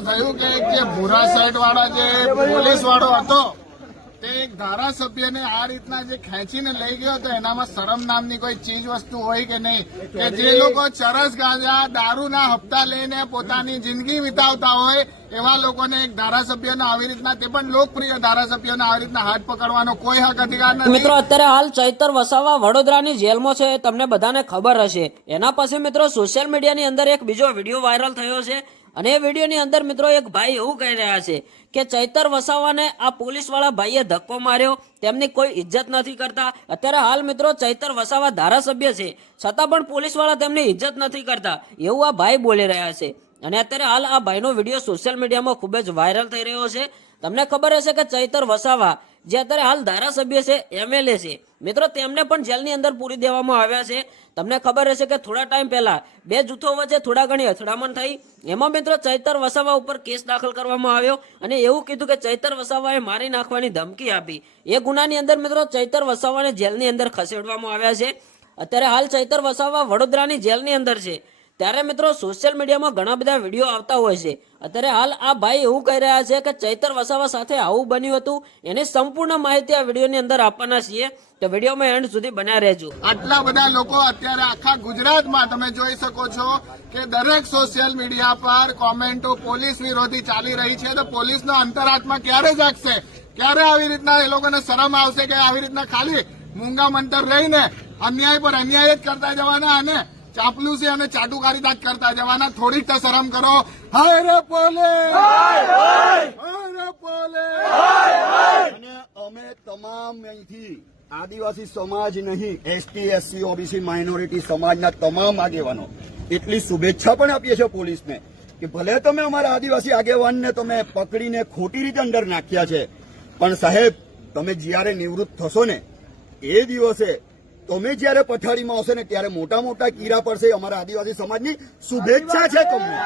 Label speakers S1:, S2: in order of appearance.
S1: તો થયું કે જે ભૂરા શર્ટ વાળા જે પોલીસ વાળો હતો, તે એક ધારાસભ્યને આ રીતના જે ખેંચીને લઈ ગયો હતો, એનામાં શરમ નામની કોઈ ચીજ વસ્તુ હોય કે નહીં, કે જે લોકો ચરસ ગાંજા, દારૂના હપ્તા લઈને પોતાની જિંદગી વિતાવતા હોય, એવા લોકોને એક ધારાસભ્યનો આવી રીતના, તે પણ લોકપ્રિય ધારાસભ્યોને આવી રીતના હાથ પકડવાનો કોઈ હક અધિકાર નથી.
S2: મિત્રો, અત્યારે હાલ ચૈતર વસાવા વડોદરાની જેલમાં છે, તમને બધાને ખબર હશે. એના પછી મિત્રો સોશિયલ મીડિયાની અંદર એક બીજો વીડિયો વાયરલ થયો છે. અને એ વિડીયોની અંદર મિત્રો એક ભાઈ એવું કહી રહ્યા છે કે ચૈતર વસાવાને આ પોલીસવાળા ભાઈએ ધક્કો માર્યો, તેમની કોઈ ઇજ્જત નથી કરતા. અત્યારે હાલ મિત્રો ચૈતર વસાવા ધારાસભ્ય છે, છતાં પણ પોલીસવાળા તેમની ઇજ્જત નથી કરતા, એવું આ ભાઈ બોલી રહ્યા છે. અને અત્યારે હાલ આ ભાઈનો વીડિયો સોશિયલ મીડિયામાં ખૂબ જ વાયરલ થઈ રહ્યો છે. તમને ખબર હશે કે ચૈતર વસાવા જે અત્યારે હાલ ધારાસભ્ય છે એમએલએ છે. મિત્રો, તેમને પણ જેલની અંદર પૂરી દેવામાં આવ્યા છે. તમને ખબર હશે કે થોડા ટાઈમ પહેલા બે જૂથો વચ્ચે થોડા ઘણી અથડામણ થઈ. એમાં મિત્રો, ચૈતર વસાવા ઉપર કેસ દાખલ કરવામાં આવ્યો અને એવું કીધું કે ચૈતર વસાવાએ મારી નાખવાની ધમકી આપી. એ ગુનાની અંદર મિત્રો, ચૈતર વસાવાને જેલની અંદર ખસેડવામાં આવ્યા છે. અત્યારે હાલ ચૈતર વસાવા વડોદરાની જેલની અંદર છે. ત્યારે મિત્રો સોશિયલ મીડિયામાં ઘણા બધા વીડિયો આવતા હોય છે. અત્યારે હાલ આ ભાઈ એવું કહી રહ્યા છે કે ચૈતર વસાવા સાથે આવું બન્યું હતું. એની સંપૂર્ણ માહિતી આ વિડીયોની અંદર આપવાના છીએ. તો વિડીયોમાં એન્ડ સુધી બન્યા રહેજો.
S1: આટલા બધા લોકો અત્યારે આખા ગુજરાતમાં તમે જોઈ શકો છો કે દરેક સોશિયલ મીડિયા પર કોમેન્ટો પોલીસ વિરોધી ચાલી રહી છે. તો પોલીસનો અંતરાત્મા ક્યારે જાગશે? ક્યારે આવી રીતના એ લોકોને શરમ આવશે કે આવી રીતના ખાલી મૂંગા મંતર રહીને અન્યાય પર અન્યાય જ કરતા જવાના અને ચાપલુસી અને ચાટુકારી દાખ કરતા જવાના. થોડીક તો શરમ કરો. હાય રે
S3: પોલે! અમે તમામ અહીંથી આદિવાસી સમાજ નહીં, એસટી, એસસી, ઓબીસી, માઇનોરિટી સમાજના તમામ આગેવાનો, એટલી શુભેચ્છા પણ આપીએ છીએ પોલીસને કે ભલે તમે અમારા આદિવાસી આગેવાનને તમે પકડીને ખોટી રીતે અંદર નાખ્યા છે, પણ સાહેબ, તમે જ્યારે નિવૃત્ત થશો ને, એ દિવસે તમે જ્યારે પથારીમાં હશો ને ત્યારે મોટા મોટા કીરા પડશે અમારા આદિવાસી સમાજની શુભેચ્છા છે તમને.